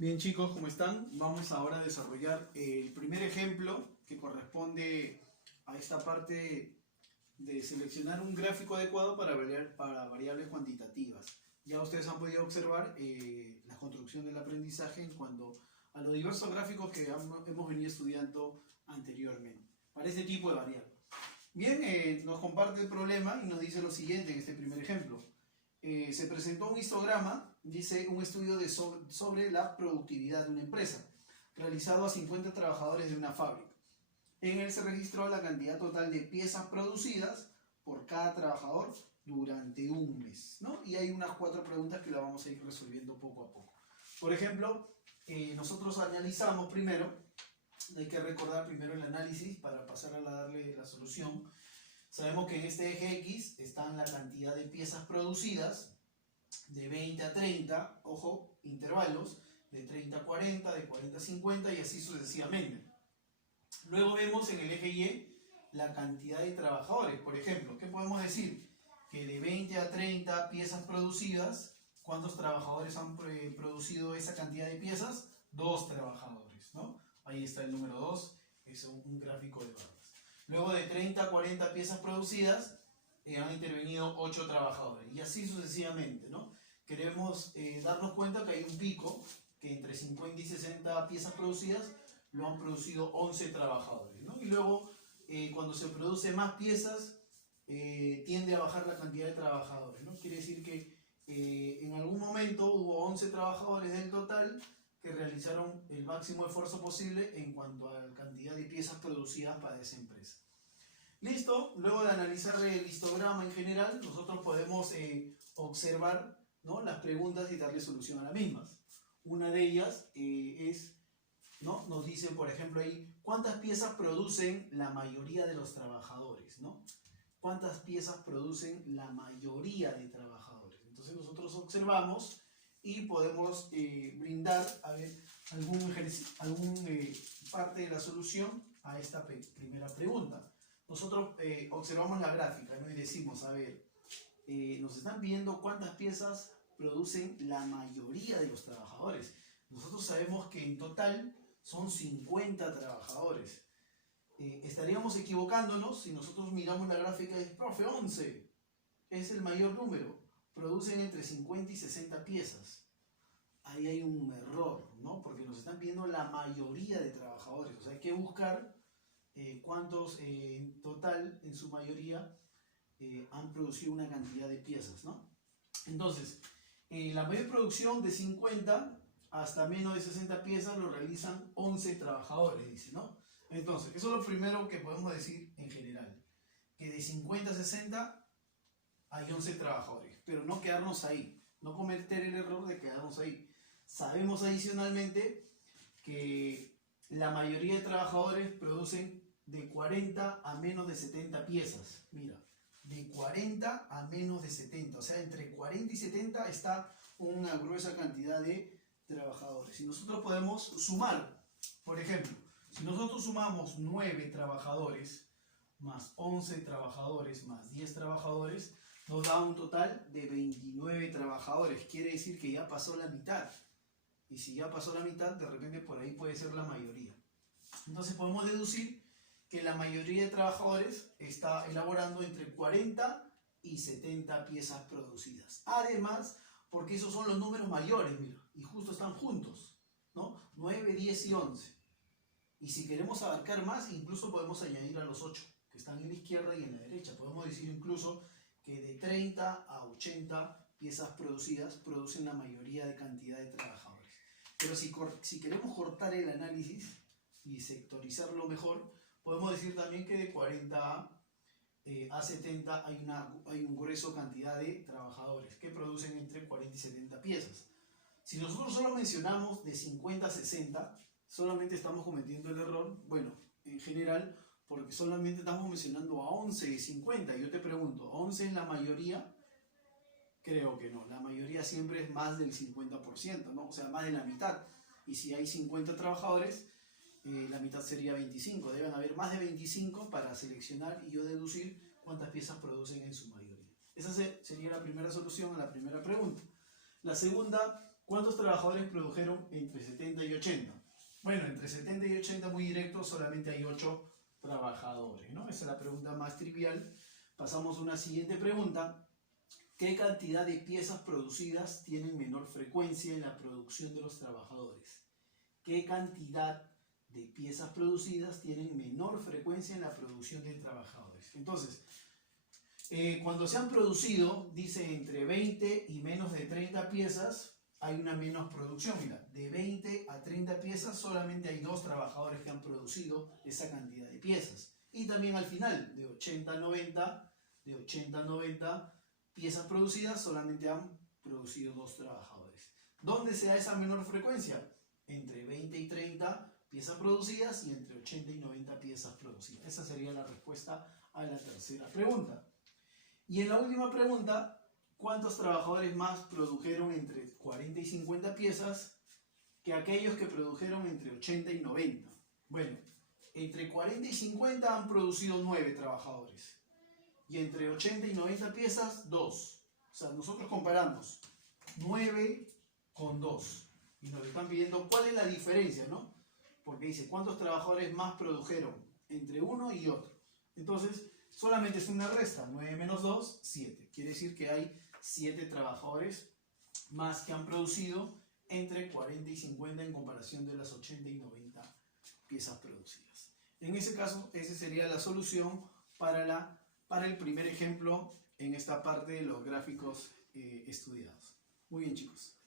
Bien chicos, ¿cómo están? Vamos ahora a desarrollar el primer ejemplo que corresponde a esta parte de seleccionar un gráfico adecuado para variables cuantitativas. Ya ustedes han podido observar la construcción del aprendizaje en cuanto a los diversos gráficos que hemos venido estudiando anteriormente para este tipo de variables. Bien, nos comparte el problema y nos dice lo siguiente en este primer ejemplo. Se presentó un histograma, dice un estudio sobre la productividad de una empresa, realizado a 50 trabajadores de una fábrica. En él se registró la cantidad total de piezas producidas por cada trabajador durante un mes, ¿no? Y hay unas 4 preguntas que las vamos a ir resolviendo poco a poco. Por ejemplo, nosotros analizamos primero, hay que recordar primero el análisis para pasar a darle la solución. Sabemos que en este eje X están la cantidad de piezas producidas de 20 a 30, ojo, intervalos, de 30 a 40, de 40 a 50 y así sucesivamente. Luego vemos en el eje Y la cantidad de trabajadores. Por ejemplo, ¿qué podemos decir? Que de 20 a 30 piezas producidas, ¿cuántos trabajadores han producido esa cantidad de piezas? 2 trabajadores, ¿no? Ahí está el número 2, es un gráfico de barras. Luego de 30 a 40 piezas producidas, han intervenido 8 trabajadores. Y así sucesivamente, ¿no? Queremos darnos cuenta que hay un pico, que entre 50 y 60 piezas producidas, lo han producido 11 trabajadores, ¿no? Y luego, cuando se produce más piezas, tiende a bajar la cantidad de trabajadores, ¿no? Quiere decir que en algún momento hubo 11 trabajadores del total que realizaron el máximo esfuerzo posible en cuanto a la cantidad de piezas producidas para esa empresa. Listo, luego de analizar el histograma en general, nosotros podemos observar, ¿no?, las preguntas y darle solución a las mismas. Una de ellas es, ¿no?, nos dice, por ejemplo, ahí, ¿cuántas piezas producen la mayoría de los trabajadores? ¿No? ¿Cuántas piezas producen la mayoría de trabajadores? Entonces nosotros observamos y podemos brindar algún parte de la solución a esta primera pregunta. Nosotros observamos la gráfica, ¿no?, y decimos, a ver, nos están pidiendo cuántas piezas producen la mayoría de los trabajadores. Nosotros sabemos que en total son 50 trabajadores. Estaríamos equivocándonos si nosotros miramos la gráfica y decimos, profe, 11 es el mayor número. Producen entre 50 y 60 piezas. Ahí hay un error, ¿no? Porque nos están pidiendo la mayoría de trabajadores. O sea, hay que buscar cuántos en total, en su mayoría, han producido una cantidad de piezas, ¿no? Entonces, la mayor producción de 50 hasta menos de 60 piezas lo realizan 11 trabajadores, dice, ¿no? Entonces, eso es lo primero que podemos decir en general. Que de 50 a 60 hay 11 trabajadores, pero no quedarnos ahí, no cometer el error de quedarnos ahí. Sabemos adicionalmente que la mayoría de trabajadores producen de 40 a menos de 70 piezas. Mira, de 40 a menos de 70, o sea, entre 40 y 70 está una gruesa cantidad de trabajadores. Y nosotros podemos sumar, por ejemplo, si nosotros sumamos 9 trabajadores más 11 trabajadores más 10 trabajadores, nos da un total de 29 trabajadores. Quiere decir que ya pasó la mitad. Y si ya pasó la mitad, de repente por ahí puede ser la mayoría. Entonces podemos deducir que la mayoría de trabajadores está elaborando entre 40 y 70 piezas producidas. Además, porque esos son los números mayores, mira, y justo están juntos, ¿no? 9, 10 y 11. Y si queremos abarcar más, incluso podemos añadir a los 8, que están en la izquierda y en la derecha. Podemos decir incluso que de 30 a 80 piezas producidas producen la mayoría de cantidad de trabajadores. Pero si queremos cortar el análisis y sectorizarlo mejor, podemos decir también que de 40 a 70 hay un grueso cantidad de trabajadores que producen entre 40 y 70 piezas. Si nosotros solo mencionamos de 50 a 60, solamente estamos cometiendo el error, bueno, en general, porque solamente estamos mencionando a 11 de 50. Yo te pregunto, ¿11 es la mayoría? Creo que no, la mayoría siempre es más del 50%, ¿no? O sea, más de la mitad. Y si hay 50 trabajadores, la mitad sería 25. Deben haber más de 25 para seleccionar y yo deducir cuántas piezas producen en su mayoría. Esa sería la primera solución a la primera pregunta. La segunda ¿Cuántos trabajadores produjeron entre 70 y 80? Bueno, entre 70 y 80, muy directo, solamente hay 8 trabajadores, ¿no? Esa es la pregunta más trivial. Pasamos a una siguiente pregunta. ¿Qué cantidad de piezas producidas tienen menor frecuencia en la producción de los trabajadores? ¿Qué cantidad de piezas producidas tienen menor frecuencia en la producción de trabajadores? Entonces, cuando se han producido, dice entre 20 y menos de 30 piezas, hay una menos producción. Mira, de 20 a 30 piezas solamente hay 2 trabajadores que han producido esa cantidad de piezas. Y también al final, de 80 a 90 piezas producidas, solamente han producido 2 trabajadores. ¿Dónde se da esa menor frecuencia? Entre 20 y 30 piezas producidas y entre 80 y 90 piezas producidas. Esa sería la respuesta a la tercera pregunta. Y en la última pregunta, ¿cuántos trabajadores más produjeron entre 40 y 50 piezas que aquellos que produjeron entre 80 y 90? Bueno, entre 40 y 50 han producido 9 trabajadores. Y entre 80 y 90 piezas, 2. O sea, nosotros comparamos 9 con 2. Y nos están pidiendo cuál es la diferencia, ¿no? Porque dice, ¿cuántos trabajadores más produjeron entre uno y otro? Entonces, solamente es una resta. 9 menos 2, 7. Quiere decir que hay 7 trabajadores más que han producido entre 40 y 50 en comparación de las 80 y 90 piezas producidas. En ese caso, esa sería la solución para el primer ejemplo en esta parte de los gráficos estudiados. Muy bien, chicos.